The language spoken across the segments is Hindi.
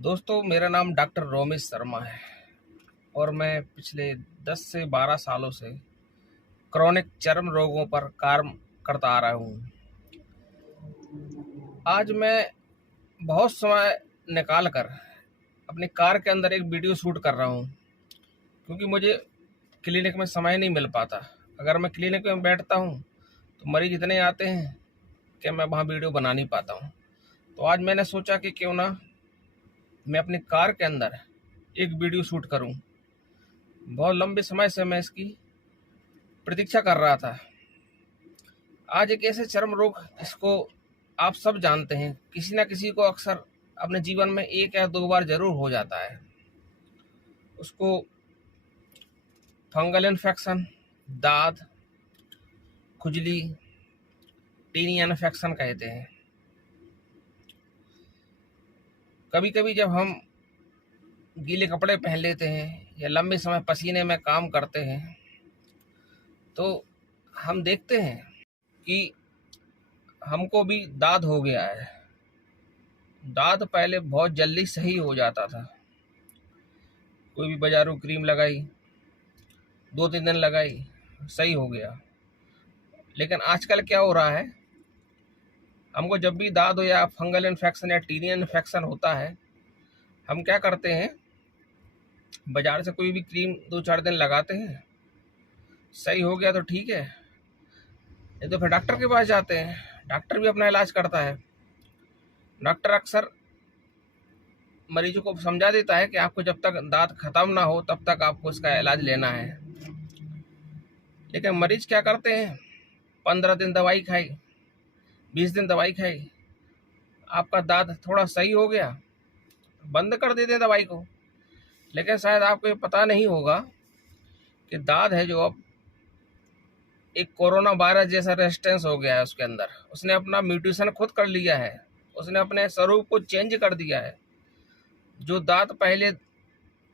दोस्तों, मेरा नाम डॉक्टर रोमेश शर्मा है और मैं पिछले 10 से 12 सालों से क्रोनिक चर्म रोगों पर काम करता आ रहा हूँ। आज मैं बहुत समय निकाल कर अपनी कार के अंदर एक वीडियो शूट कर रहा हूँ, क्योंकि मुझे क्लिनिक में समय नहीं मिल पाता। अगर मैं क्लिनिक में बैठता हूँ तो मरीज इतने आते हैं कि मैं वहाँ वीडियो बना नहीं पाता हूँ। तो आज मैंने सोचा कि क्यों ना मैं अपनी कार के अंदर एक वीडियो शूट करूं। बहुत लंबे समय से मैं इसकी प्रतीक्षा कर रहा था। आज एक ऐसे चर्म रोग, इसको आप सब जानते हैं, किसी ना किसी को अक्सर अपने जीवन में 1 या 2 बार जरूर हो जाता है। उसको फंगल इन्फेक्शन, दाद, खुजली, टीनिया इन्फेक्शन कहते हैं। कभी कभी जब हम गीले कपड़े पहन लेते हैं या लंबे समय पसीने में काम करते हैं तो हम देखते हैं कि हमको भी दाद हो गया है। दाद पहले बहुत जल्दी सही हो जाता था। कोई भी बाजारू क्रीम लगाई, 2-3 दिन लगाई, सही हो गया। लेकिन आजकल क्या हो रहा है, हमको जब भी दाद हो या फंगल इन्फेक्शन या टीनिया इन्फेक्शन होता है, हम क्या करते हैं, बाजार से कोई भी क्रीम 2-4 दिन लगाते हैं, सही हो गया तो ठीक है, नहीं तो फिर डॉक्टर के पास जाते हैं। डॉक्टर भी अपना इलाज करता है। डॉक्टर अक्सर मरीजों को समझा देता है कि आपको जब तक दांत खत्म ना हो तब तक आपको इसका इलाज लेना है। लेकिन मरीज क्या करते हैं, 15 दिन दवाई खाई, 20 दिन दवाई खाई, आपका दांत थोड़ा सही हो गया, बंद कर देते हैं दवाई को। लेकिन शायद आपको ये पता नहीं होगा कि दांत है जो अब एक कोरोना वायरस जैसा रेजिस्टेंस हो गया है उसके अंदर। उसने अपना म्यूटेशन खुद कर लिया है, उसने अपने स्वरूप को चेंज कर दिया है। जो दांत पहले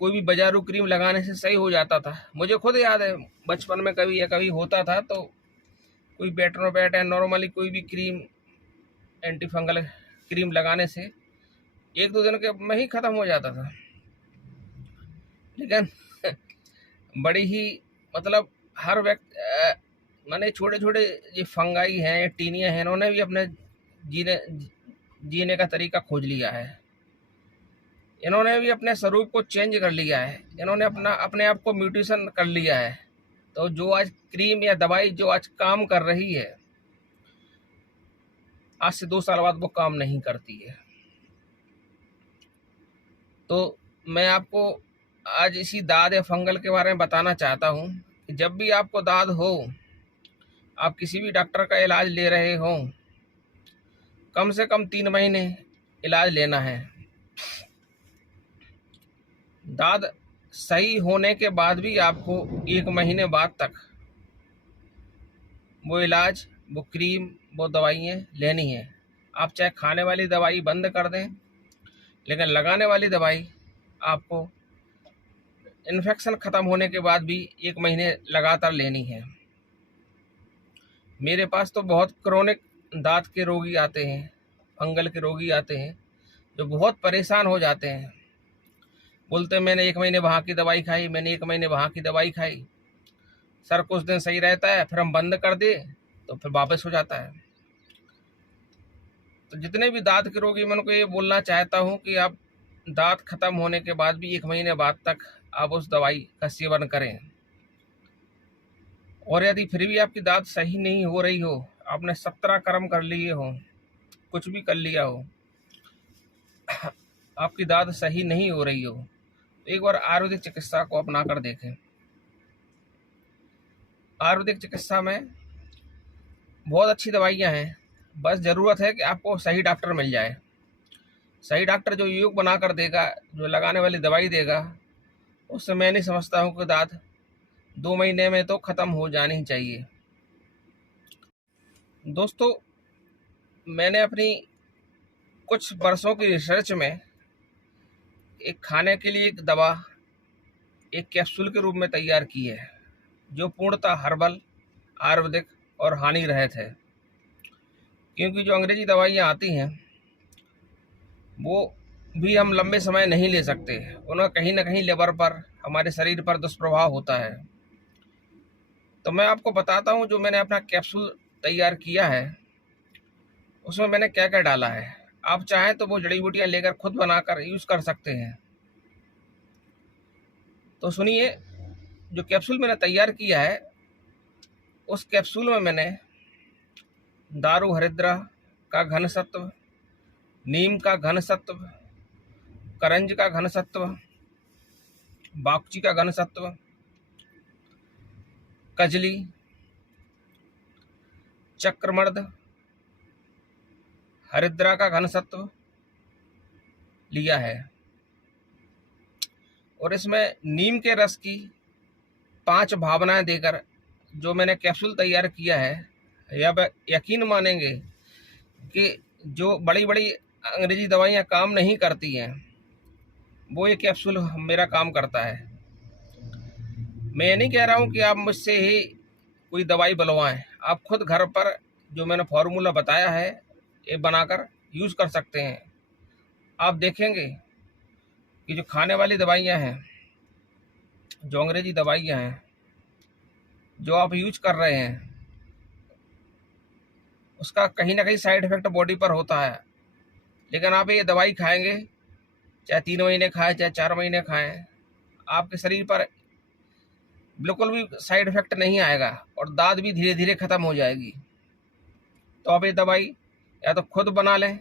कोई भी बाजारू क्रीम लगाने से सही हो जाता था, मुझे खुद याद है बचपन में कभी या कभी होता था तो कोई बेट्रोबेट या नॉर्मली कोई भी क्रीम, एंटी फंगल क्रीम लगाने से 1-2 दिन के में ही खत्म हो जाता था। लेकिन बड़ी ही मतलब हर व्यक्ति माने छोटे छोटे ये फंगाई हैं, टीनिया हैं, इन्होंने भी अपने जीने का तरीका खोज लिया है। इन्होंने भी अपने स्वरूप को चेंज कर लिया है। इन्होंने अपने आप को म्यूटेशन कर लिया है। तो जो आज क्रीम या दवाई जो आज काम कर रही है, आज से 2 साल बाद वो काम नहीं करती है। तो मैं आपको आज इसी दाद या फंगल के बारे में बताना चाहता हूँ कि जब भी आपको दाद हो, आप किसी भी डॉक्टर का इलाज ले रहे हो, कम से कम 3 महीने इलाज लेना है। दाद सही होने के बाद भी आपको 1 महीने बाद तक वो इलाज, वो क्रीम, वो दवाइयाँ लेनी है। आप चाहे खाने वाली दवाई बंद कर दें, लेकिन लगाने वाली दवाई आपको इन्फेक्शन ख़त्म होने के बाद भी 1 महीने लगातार लेनी है। मेरे पास तो बहुत क्रोनिक दांत के रोगी आते हैं, फंगल के रोगी आते हैं, जो बहुत परेशान हो जाते हैं। बोलते हैं मैंने 1 महीने वहाँ की दवाई खाई, मैंने 1 महीने वहाँ की दवाई खाई, सर कुछ दिन सही रहता है, फिर हम बंद कर दे तो फिर वापस हो जाता है। तो जितने भी दांत के रोगी, मैं उनको ये बोलना चाहता हूँ कि आप दांत खत्म होने के बाद भी 1 महीने बाद तक आप उस दवाई का सेवन करें। और यदि फिर भी आपकी दांत सही नहीं हो रही हो, आपने 17 कर्म कर लिए हो, कुछ भी कर लिया हो, आपकी दांत सही नहीं हो रही हो, तो एक बार आयुर्वेदिक चिकित्सा को अपना कर देखें। आयुर्वेदिक चिकित्सा में बहुत अच्छी दवाइयाँ हैं, बस ज़रूरत है कि आपको सही डॉक्टर मिल जाए। सही डॉक्टर जो योग बना कर देगा, जो लगाने वाली दवाई देगा, उससे मैं नहीं समझता हूँ कि दांत 2 महीने में तो ख़त्म हो जानी चाहिए। दोस्तों, मैंने अपनी कुछ वर्षों की रिसर्च में एक खाने के लिए एक दवा, एक कैप्सूल के रूप में तैयार की है, जो पूर्णतः हर्बल, आयुर्वेदिक और हानि रहित है। क्योंकि जो अंग्रेजी दवाइयाँ आती हैं वो भी हम लंबे समय नहीं ले सकते, उनका कहीं ना कहीं लिवर पर, हमारे शरीर पर दुष्प्रभाव होता है। तो मैं आपको बताता हूँ, जो मैंने अपना कैप्सूल तैयार किया है उसमें मैंने क्या क्या डाला है। आप चाहें तो वो जड़ी बूटियां लेकर खुद बनाकर यूज़ कर सकते हैं। तो सुनिए, जो कैप्सूल मैंने तैयार किया है उस कैप्सूल में मैंने दारू हरिद्रा का घन सत्व, नीम का घन सत्व, करंज का घन सत्व, बागची का घन सत्व, कजली, चक्रमर्द, हरिद्रा का घन सत्व लिया है। और इसमें नीम के रस की 5 भावनाएं देकर जो मैंने कैप्सूल तैयार किया है, या यकीन मानेंगे कि जो बड़ी बड़ी अंग्रेजी दवाइयाँ काम नहीं करती हैं वो ये कैप्सूल मेरा काम करता है। मैं ये नहीं कह रहा हूँ कि आप मुझसे ही कोई दवाई बुलवाएं, आप खुद घर पर जो मैंने फॉर्मूला बताया है ये बनाकर यूज़ कर सकते हैं। आप देखेंगे कि जो खाने वाली दवाइयाँ हैं, जो अंग्रेजी दवाइयाँ हैं जो आप यूज कर रहे हैं, उसका कहीं ना कहीं साइड इफेक्ट बॉडी पर होता है। लेकिन आप ये दवाई खाएंगे, चाहे 3 महीने खाएं चाहे 4 महीने खाएं, आपके शरीर पर बिल्कुल भी साइड इफेक्ट नहीं आएगा और दाद भी धीरे धीरे खत्म हो जाएगी। तो आप ये दवाई या तो खुद बना लें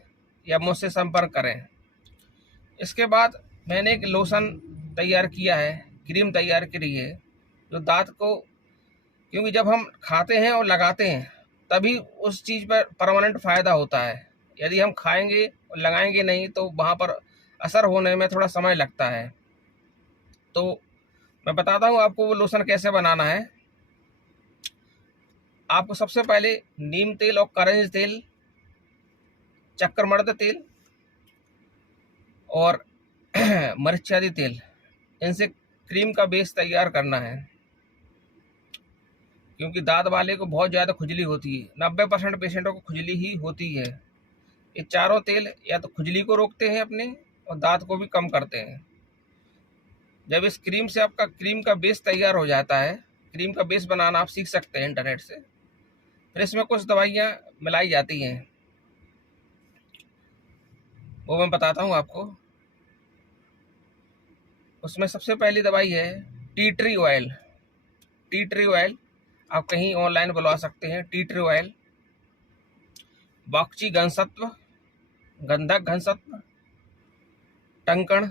या मुझसे संपर्क करें। इसके बाद मैंने एक लोशन तैयार किया है, क्रीम तैयार करी है, जो दांत को, क्योंकि जब हम खाते हैं और लगाते हैं तभी उस चीज़ पर परमानेंट फ़ायदा होता है। यदि हम खाएंगे और लगाएंगे नहीं तो वहाँ पर असर होने में थोड़ा समय लगता है। तो मैं बताता हूँ आपको वो लोशन कैसे बनाना है। आपको सबसे पहले नीम तेल और करंज तेल, चक्रमर्द तेल और मरीचियादी तेल, इनसे क्रीम का बेस तैयार करना है। क्योंकि दांत वाले को बहुत ज़्यादा खुजली होती है, 90% पेशेंटों को खुजली ही होती है। ये चारों तेल या तो खुजली को रोकते हैं अपने और दांत को भी कम करते हैं। जब इस क्रीम से आपका क्रीम का बेस तैयार हो जाता है, क्रीम का बेस बनाना आप सीख सकते हैं इंटरनेट से। फिर इसमें कुछ दवाइयाँ मिलाई जाती हैं, वो मैं बताता हूँ आपको। उसमें सबसे पहली दवाई है tea tree oil. Tea tree oil आप कहीं ऑनलाइन बुलवा सकते हैं। टी ट्री ऑयल, बागची घनसत्व, गंधक घनसत्व, टंकण,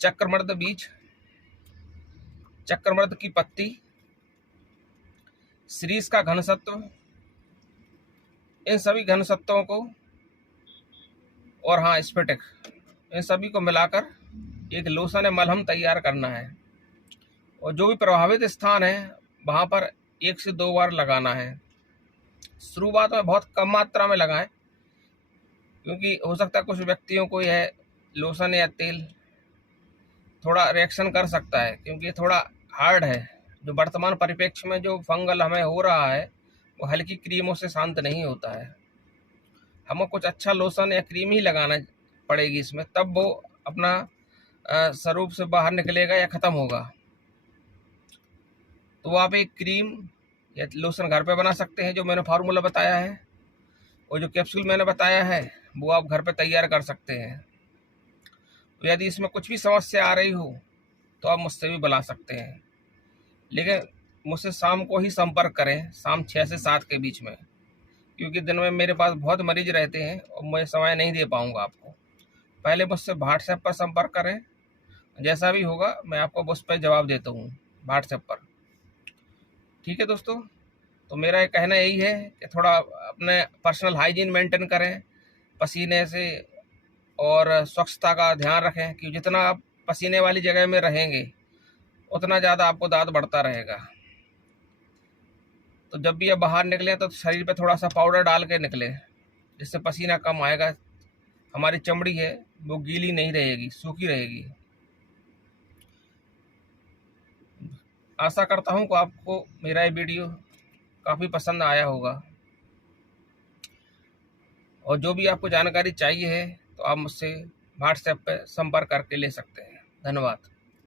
चक्रमर्द बीज, चक्रमर्द की पत्ती, सीरीज का घनसत्व, इन सभी घनसत्वों को, और हाँ स्फटिक, इन सभी को मिलाकर एक लोशन या मलहम तैयार करना है। और जो भी प्रभावित स्थान है वहाँ पर 1 से 2 बार लगाना है। शुरुआत में बहुत कम मात्रा में लगाएं, क्योंकि हो सकता है कुछ व्यक्तियों को यह लोशन या तेल थोड़ा रिएक्शन कर सकता है, क्योंकि थोड़ा हार्ड है। जो वर्तमान परिप्रेक्ष्य में जो फंगल हमें हो रहा है वो हल्की क्रीमों से शांत नहीं होता है। हमें कुछ अच्छा लोशन या क्रीम ही लगाना पड़ेगी इसमें, तब वो अपना स्वरूप से बाहर निकलेगा या ख़त्म होगा। तो आप एक क्रीम या लोशन घर पे बना सकते हैं, जो मैंने फार्मूला बताया है, और जो कैप्सूल मैंने बताया है वो आप घर पे तैयार कर सकते हैं। तो यदि इसमें कुछ भी समस्या आ रही हो तो आप मुझसे भी बुला सकते हैं, लेकिन मुझसे शाम को ही संपर्क करें, शाम 6 से 7 के बीच में, क्योंकि दिन में मेरे पास बहुत मरीज रहते हैं और मैं समय नहीं दे पाऊंगा आपको। पहले मुझसे व्हाट्सएप पर संपर्क करें, जैसा भी होगा मैं आपको उस पर जवाब देता हूँ व्हाट्सएप पर। ठीक है दोस्तों, तो मेरा एक कहना यही है कि थोड़ा अपने पर्सनल हाइजीन मेंटेन करें, पसीने से और स्वच्छता का ध्यान रखें, कि जितना आप पसीने वाली जगह में रहेंगे उतना ज़्यादा आपको दांत बढ़ता रहेगा। तो जब भी आप बाहर निकलें तो शरीर पे थोड़ा सा पाउडर डाल के निकलें, जिससे पसीना कम आएगा, हमारी चमड़ी है वो गीली नहीं रहेगी, सूखी रहेगी। आशा करता हूँ कि आपको मेरा ये वीडियो काफ़ी पसंद आया होगा। और जो भी आपको जानकारी चाहिए है तो आप मुझसे व्हाट्सएप पे संपर्क करके ले सकते हैं। धन्यवाद।